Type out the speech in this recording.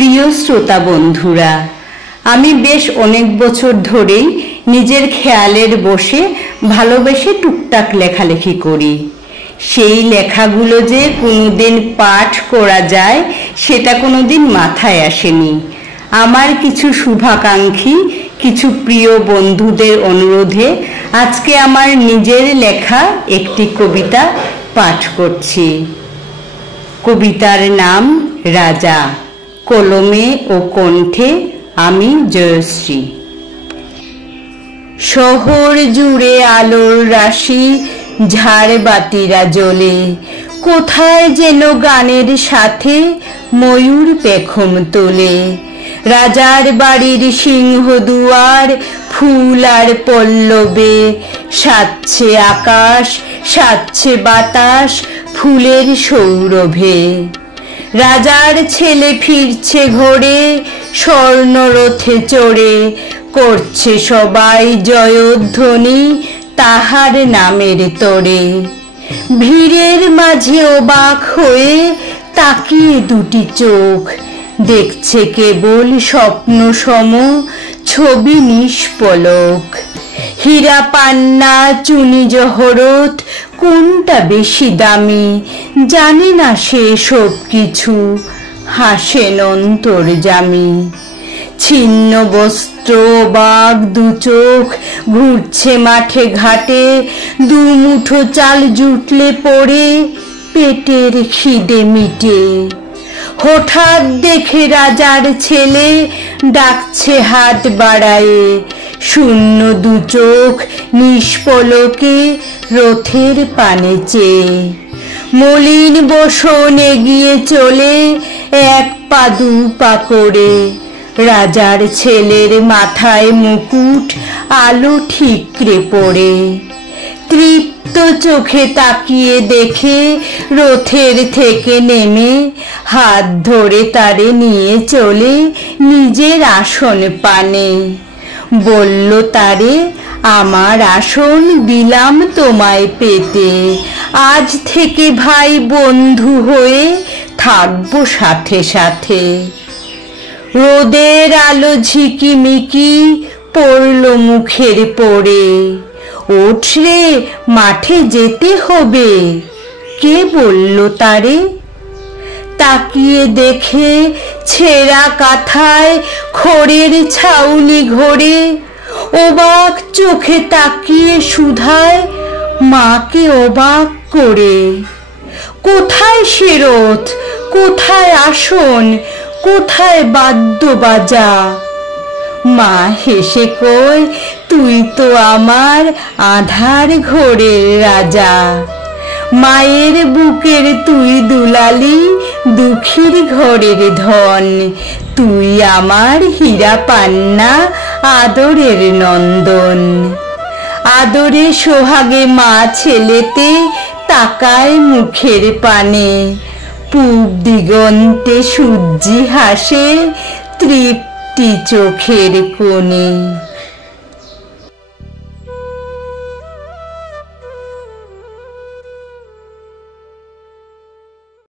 প্রিয় শ্রোতা বন্ধুরা, আমি বেশ অনেক বছর ধরেই নিজের খেয়ালের বসে ভালোবেসে টুকটাক লেখালেখি করি। সেই লেখাগুলো যে কোনোদিন পাঠ করা যায় সেটা কোনোদিন মাথায় আসেনি। আমার কিছু শুভাকাঙ্ক্ষী, কিছু প্রিয় বন্ধুদের অনুরোধে আজকে আমার নিজের লেখা একটি কবিতা পাঠ করছি। কবিতার নাম রাজা। কলমে ও কণ্ঠে আমি জয়শ্রী। শহর জুড়ে আলোর রাশি, ঝাড়বাতিরা জ্বলে, কোথায় যেন গানের সাথে ময়ূর পেখম তোলে। রাজার বাড়ির সিংহ দুয়ার ফুল আর পল্লবে, সাজছে আকাশ, সাজছে বাতাস ফুলের সৌরভে। রাজার ছেলে ফিরছে ঘোরে, স্বর্ণরথে চড়ে, করছে সবাই জয়ধ্বনি তাহার নামের তরে। ভিড়ের মাঝে অবাক হয়ে তাকিয়ে দুটি চোখ, দেখছে কেবল স্বপ্ন সম ছবি নিষ্পলক। হীরা পান্না চুনি জহরত কোনটা বেশি দামি, জানে না সে সব কিছু, হাসেন অন্তর্যামী। ছিন্ন বস্ত্র বাগ দু চোখ, ঘুরছে মাঠে ঘাটে, দুমুঠো চাল জুটলে পড়ে পেটের খিদে মিটে। হঠাৎ দেখে রাজার ছেলে ডাকছে হাত বাড়ায়ে, শূন্য দু চোখ নিষ্পলকে রথের পানে চেয়ে। মলিন বসন এগিয়ে চলে এক পা দু পা করে, রাজার ছেলের মাথায় মুকুট আলো ঠিকরে পড়ে। তৃপ্ত চোখে তাকিয়ে দেখে রথের থেকে নেমে, হাত ধরে তারে নিয়ে চলে নিজের আসন পানে। বলল তারে, আমার আসন দিলাম তোমায় পেতে, আজ থেকে ভাই বন্ধু হয়ে থাকবো সাথে সাথে। রোদের আলো ঝিকিমিকি পড়ল মুখের পড়ে, ওঠ রে মাঠে যেতে হবে, কে বলল তারে? তাকিয়ে দেখে ছেঁড়া কাঁথায় খড়ের ছাউনি ঘোরে, অবাক চোখে তাকিয়ে শুধায় মাকে অবাক করে। কোথায় সে রথ, কোথায় আসন, কোথায় বাদ্য বাজা? মা হেসে কয়, তুই তো আমার আধার ঘোরের রাজা। মায়ের বুকের তুই দুলালি, দুঃখীর ঘরের ধন, তুই আমার হীরা পান্না আদরের নন্দন। আদরে সোহাগে মা ছেলেতে তাকায় মুখের পানে, পূব দিগন্তে সূর্যি হাসে তৃপ্তি চোখের কোণে।